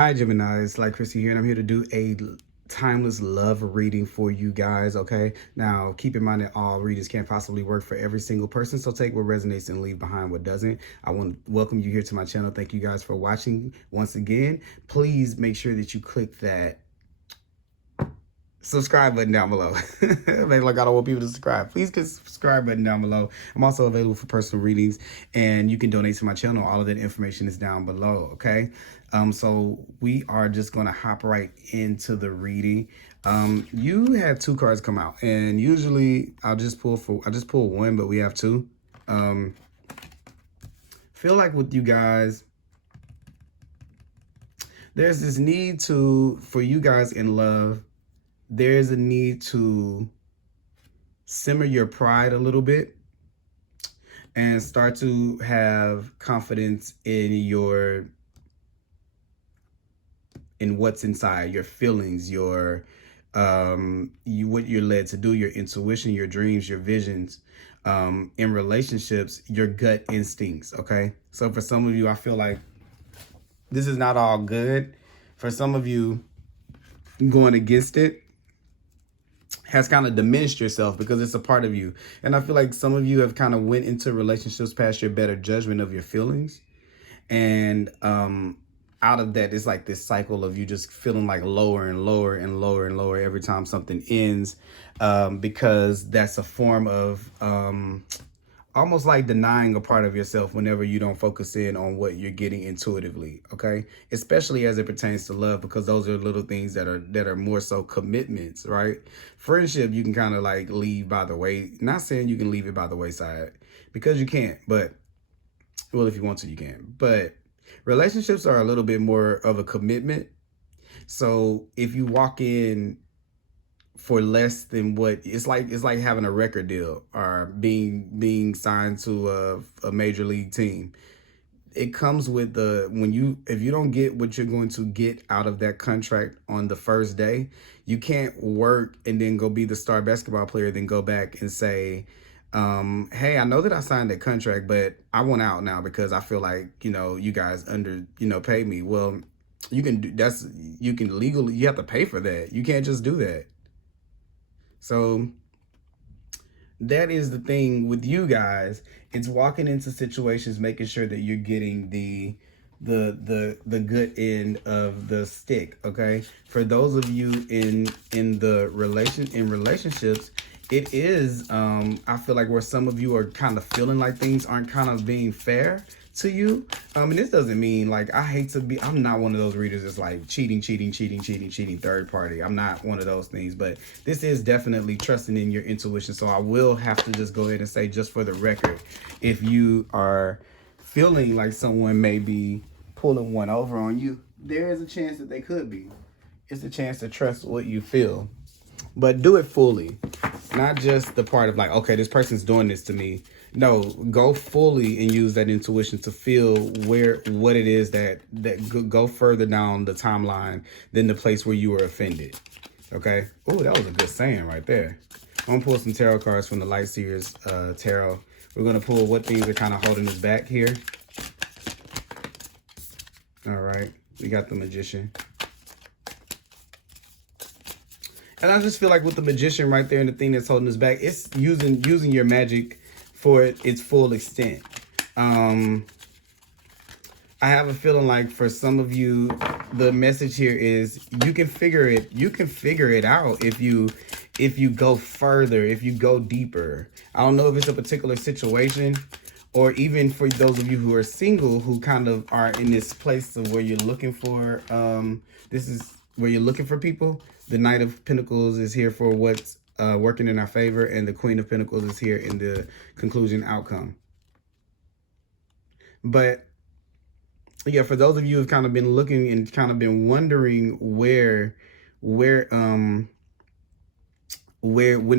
Hi Gemini, it's Thelightchrissy here, and I'm here to do a timeless love reading for you guys, okay? Now, keep in mind that all readings can't possibly work for every single person, so take what resonates and leave behind what doesn't. I want to welcome you here to my channel. Thank you guys for watching once again. Please make sure that you click that subscribe button down below. Like I don't want people to subscribe. Please click the subscribe button down below. I'm also available for personal readings, and you can donate to my channel. All of that information is down below, okay? So we are just gonna hop right into the reading. You had two cards come out, and usually I just pull one, but we have two. Feel like with you guys, there's this need for you guys in love. There's a need to simmer your pride a little bit and start to have confidence in what's inside, your feelings, what you're led to do, your intuition, your dreams, your visions, in relationships, your gut instincts. Okay. So for some of you, I feel like this is not all good. For some of you, going against it has kind of diminished yourself because it's a part of you. And I feel like some of you have kind of went into relationships past your better judgment of your feelings. And out of that, it's like this cycle of you just feeling like lower and lower and lower and lower every time something ends, because that's a form of almost like denying a part of yourself whenever you don't focus in on what you're getting intuitively, okay? Especially as it pertains to love, because those are little things that are more so commitments, right? Friendship, you can kind of like leave by the way. Not saying you can leave it by the wayside, because you can't, but, well, if you want to, you can. But relationships are a little bit more of a commitment. So if you walk in for less than what it's like having a record deal or being signed to a major league team. It comes with if you don't get what you're going to get out of that contract on the first day, you can't work and then go be the star basketball player, then go back and say, hey, I know that I signed that contract, but I want out now because I feel like, you guys pay me. Well, you can do you can legally, you have to pay for that. You can't just do that. So that is the thing with you guys. It's walking into situations, making sure that you're getting the good end of the stick. Okay. For those of you in relationships, it is I feel like where some of you are kind of feeling like things aren't kind of being fair to you. And this doesn't mean like I'm not one of those readers that's like cheating, third party. I'm not one of those things, but this is definitely trusting in your intuition. So I will have to just go ahead and say, just for the record, if you are feeling like someone may be pulling one over on you, there is a chance that they could be. It's a chance to trust what you feel, but do it fully. Not just the part of like, okay, this person's doing this to me. No, go fully and use that intuition to feel what it is that go further down the timeline than the place where you were offended. Okay. Oh, that was a good saying right there. I'm gonna pull some tarot cards from the Light Seers tarot. We're gonna pull what things are kind of holding us back here. All right, we got the Magician. And I just feel like with the Magician right there and the thing that's holding us back, it's using your magic for its full extent. I have a feeling like for some of you, the message here is you can figure it out if you go further, if you go deeper. I don't know if it's a particular situation, or even for those of you who are single, who kind of are in this place of where you're looking for, this is where you're looking for people. The Knight of Pentacles is here for what's working in our favor, and the Queen of Pentacles is here in the conclusion outcome. But yeah, for those of you who've kind of been looking and kind of been wondering when's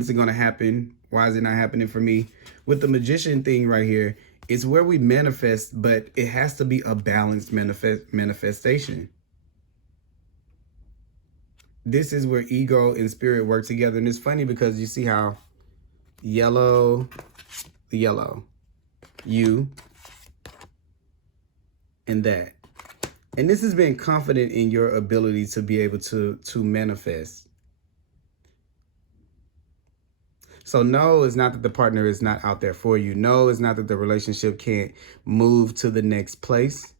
it going to happen? Why is it not happening for me? With the Magician thing right here, it's where we manifest, but it has to be a balanced manifestation. This is where ego and spirit work together. And it's funny because you see how yellow, you, and that. And this has been confident in your ability to be able to manifest. So no, it's not that the partner is not out there for you. No, it's not that the relationship can't move to the next place.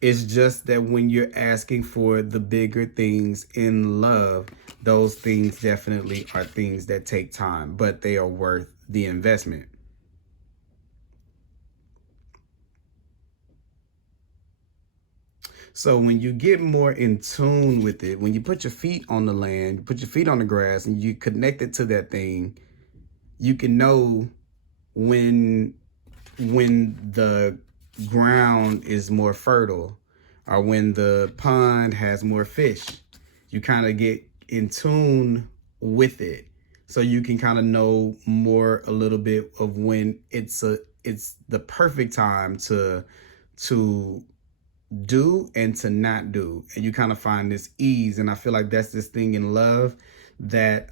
It's just that when you're asking for the bigger things in love, those things definitely are things that take time, but they are worth the investment. So when you get more in tune with it, when you put your feet on the land, you put your feet on the grass, and you connect it to that thing, you can know when the ground is more fertile, or when the pond has more fish. You kind of get in tune with it, so you can kind of know more a little bit of when it's the perfect time to do and to not do, and you kind of find this ease. And I feel like that's this thing in love that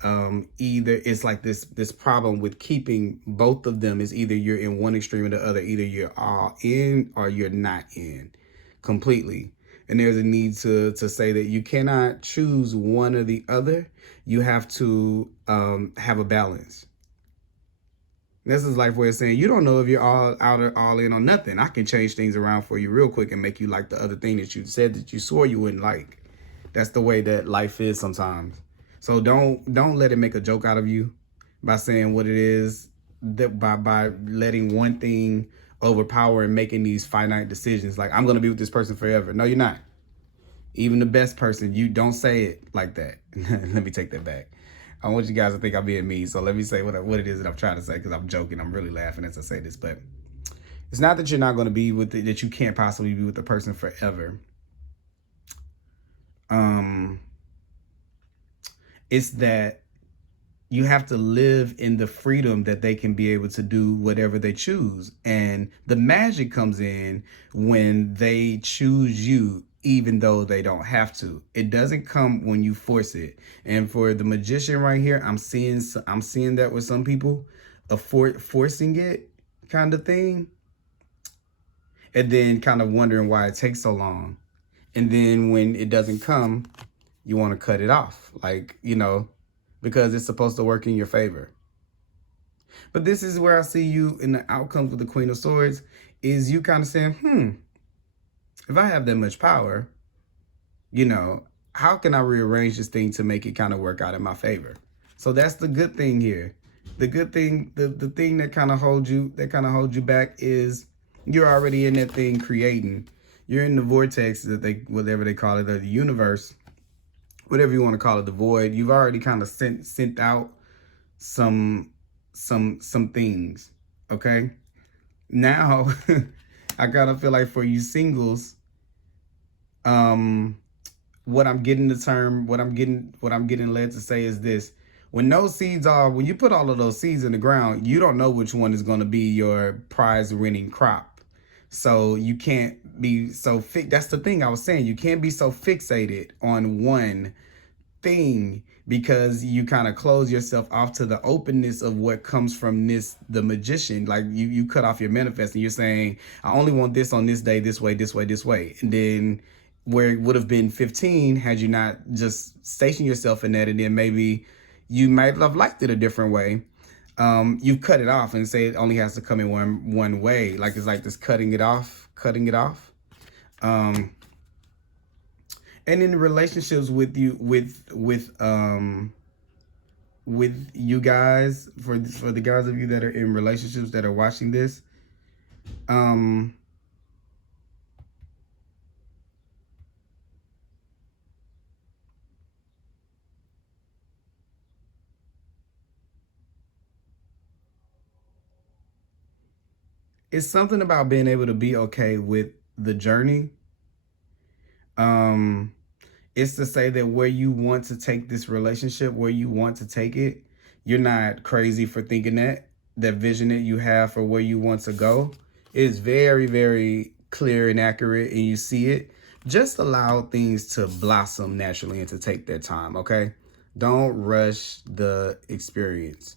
either it's like this problem with keeping both of them is either you're in one extreme or the other. Either you're all in or you're not in completely. And there's a need to say that you cannot choose one or the other. You have to have a balance. This is life where it's saying you don't know if you're all out or all in on nothing. I can change things around for you real quick and make you like the other thing that you said that you swore you wouldn't like. That's the way that life is sometimes. So don't let it make a joke out of you by saying what it is, that by letting one thing overpower and making these finite decisions like I'm gonna be with this person forever. No, you're not. Even the best person, you don't say it like that. Let me take that back. I want you guys to think I'm being mean, so let me say what it is that I'm trying to say, because I'm joking. I'm really laughing as I say this, but it's not that you're not going to be with it, that you can't possibly be with the person forever. It's that you have to live in the freedom that they can be able to do whatever they choose. And the magic comes in when they choose you, even though they don't have to. It doesn't come when you force it. And for the magician right here, I'm seeing that with some people, a forcing it kind of thing, and then kind of wondering why it takes so long. And then when it doesn't come, you want to cut it off, like, because it's supposed to work in your favor. But this is where I see you in the outcomes with the Queen of Swords, is you kind of saying, if I have that much power, how can I rearrange this thing to make it kind of work out in my favor? So that's the good thing here. The good thing, the thing that kind of holds you back is you're already in that thing creating. You're in the vortex whatever they call it, the universe, whatever you want to call it, the void. You've already kind of sent out some things. Okay. Now, I kind of feel like for you singles, what I'm getting led to say is this: when you put all of those seeds in the ground, you don't know which one is going to be your prize winning crop. So you can't be so that's the thing I was saying. You can't be so fixated on one thing, because you kind of close yourself off to the openness of what comes from the magician. Like you cut off your manifest and you're saying, I only want this on this day, this way, this way, this way. And then where it would have been 15 had you not just stationed yourself in that, and then maybe you might have liked it a different way. You cut it off and say it only has to come in one way. Like it's like this cutting it off. And in relationships with you, with you guys, for the guys of you that are in relationships that are watching this, it's something about being able to be okay with the journey. It's to say that where you want to take this relationship, where you want to take it, you're not crazy for thinking that vision that you have for where you want to go is very, very clear and accurate, and you see it. Just allow things to blossom naturally and to take their time, okay? Don't rush the experience.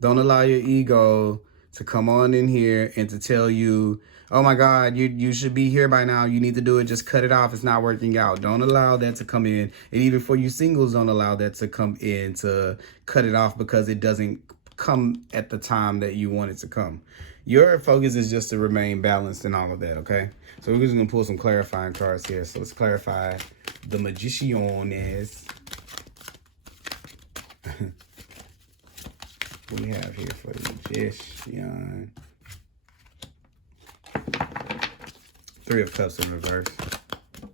Don't allow your ego to come on in here and to tell you, Oh my God, you should be here by now. You need to do it. Just cut it off. It's not working out. Don't allow that to come in. And even for you singles, don't allow that to come in to cut it off because it doesn't come at the time that you want it to come. Your focus is just to remain balanced and all of that, okay? So we're just going to pull some clarifying cards here. So let's clarify the Magicianes. What do we have here for the Magician? Three of Cups in reverse.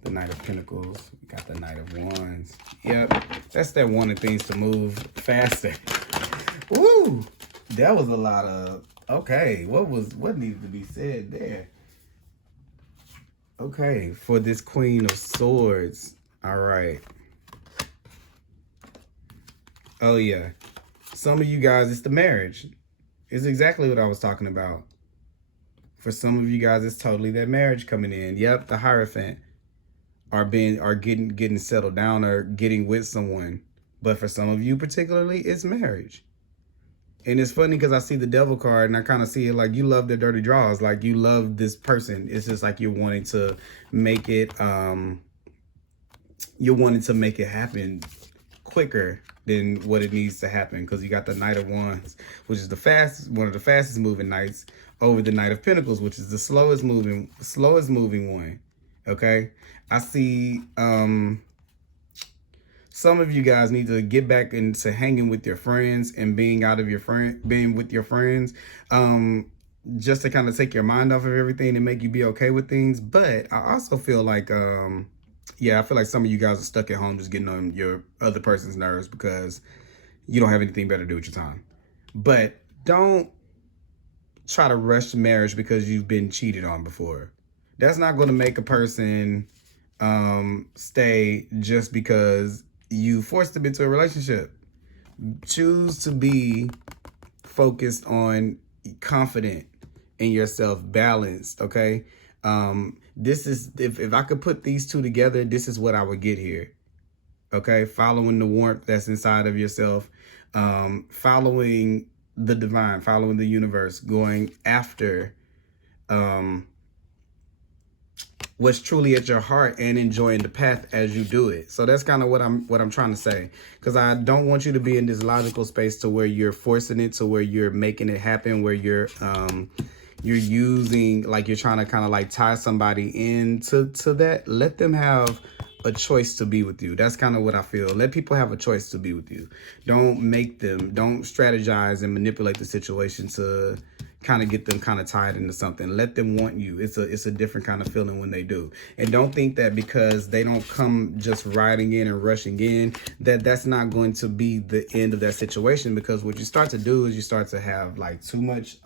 The Knight of Pentacles. We got the Knight of Wands. Yep. That's that wanting things to move faster. Woo! That was a lot of... Okay. What needed to be said there? Okay. For this Queen of Swords. All right. Oh, yeah. Some of you guys, it's the marriage. It's exactly what I was talking about. For some of you guys, it's totally that marriage coming in. Yep, the Hierophant are getting settled down or getting with someone. But for some of you particularly, it's marriage. And it's funny because I see the Devil card and I kind of see it like you love the dirty draws. Like you love this person. It's just like you're wanting to make it happen quicker than what it needs to happen, because you got the Knight of Wands, which is one of the fastest moving knights, over the Knight of Pentacles, which is the slowest moving one. Okay, I see some of you guys need to get back into hanging with your friends and being with your friends, just to kind of take your mind off of everything and make you be okay with things. But I also feel like yeah, I feel like some of you guys are stuck at home just getting on your other person's nerves because you don't have anything better to do with your time. But don't try to rush marriage because you've been cheated on before. That's not going to make a person stay just because you forced them into a relationship. Choose to be focused on, confident in yourself, balanced, okay? This is, if I could put these two together, this is what I would get here. Okay, following the warmth that's inside of yourself, following the divine, following the universe, going after what's truly at your heart and enjoying the path as you do it. So that's kind of what I'm trying to say, because I don't want you to be in this logical space to where you're forcing it, to where you're making it happen, where you're using, like you're trying to kind of like tie somebody into that. Let them have a choice to be with you. That's kind of what I feel. Let people have a choice to be with you. Don't strategize and manipulate the situation to kind of get them kind of tied into something. Let them want you. It's a different kind of feeling when they do. And don't think that because they don't come just riding in and rushing in, that's not going to be the end of that situation. Because what you start to do is you start to have like too much,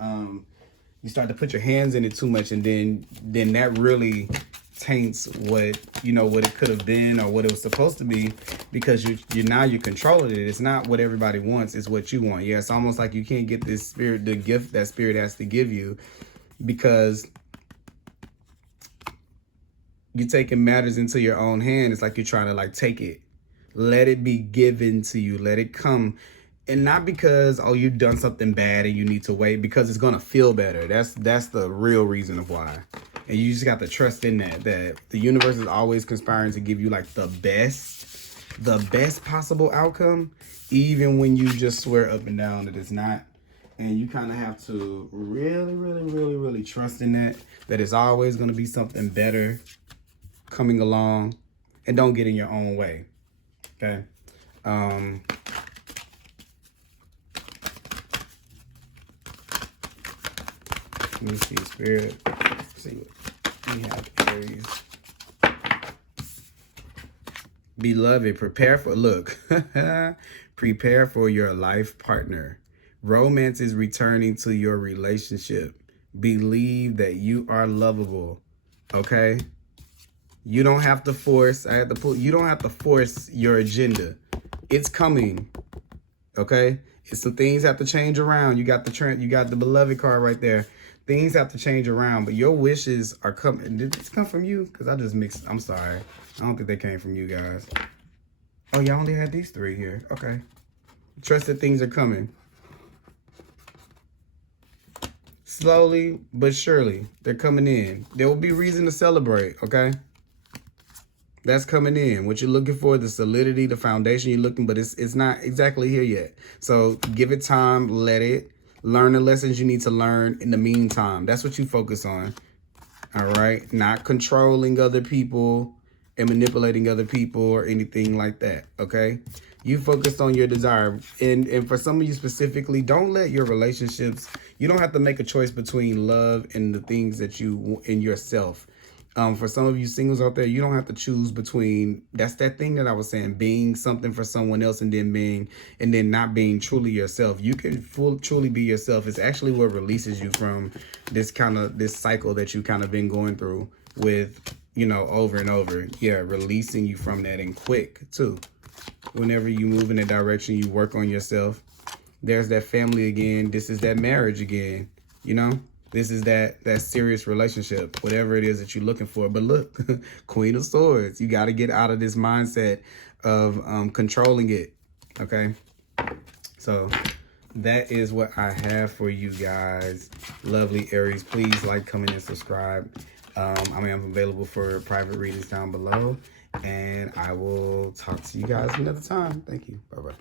you start to put your hands in it too much, and then that really taints what it could have been or what it was supposed to be, because you're controlling it. It's not what everybody wants, it's what you want. Yeah, it's almost like you can't get this spirit, the gift that spirit has to give you, because you're taking matters into your own hand. It's like you're trying to like take it. Let it be given to you. Let it come. And not because, oh, you've done something bad and you need to wait, because it's going to feel better. That's the real reason of why. And you just got to trust in that the universe is always conspiring to give you like the best possible outcome, even when you just swear up and down that it's not. And you kind of have to really, really, really, really trust in that it's always going to be something better coming along, and don't get in your own way. Okay. Let me see, Spirit. Let's see what we have, Aries. Beloved, prepare for your life partner. Romance is returning to your relationship. Believe that you are lovable. Okay? You don't have to force, you don't have to force your agenda. It's coming. Okay? Some things have to change around. You got the Beloved card right there. Things have to change around, but your wishes are coming. Did this come from you? Because I just mixed. I'm sorry. I don't think they came from you guys. Oh, y'all only had these three here. Okay. Trust that things are coming. Slowly but surely, they're coming in. There will be reason to celebrate, okay? That's coming in. What you're looking for, the solidity, the foundation you're looking, but it's not exactly here yet. So give it time, let it. Learn the lessons you need to learn in the meantime. That's what you focus on. All right? Not controlling other people and manipulating other people or anything like that, okay? You focused on your desire. And for some of you specifically, don't let your relationships, you don't have to make a choice between love and the things that you, in yourself. For some of you singles out there, you don't have to choose between, that's that thing that I was saying, being something for someone else and then not being truly yourself. You can truly be yourself. It's actually what releases you from this cycle that you kind of been going through with, you know, over and over. Yeah, releasing you from that, and quick too. Whenever you move in that direction, you work on yourself. There's that family again. This is that marriage again, you know? This is that serious relationship, whatever it is that you're looking for. But look, Queen of Swords, you got to get out of this mindset of controlling it, okay? So that is what I have for you guys. Lovely Aries, please like, comment, and subscribe. I'm available for private readings down below, and I will talk to you guys another time. Thank you. Bye-bye.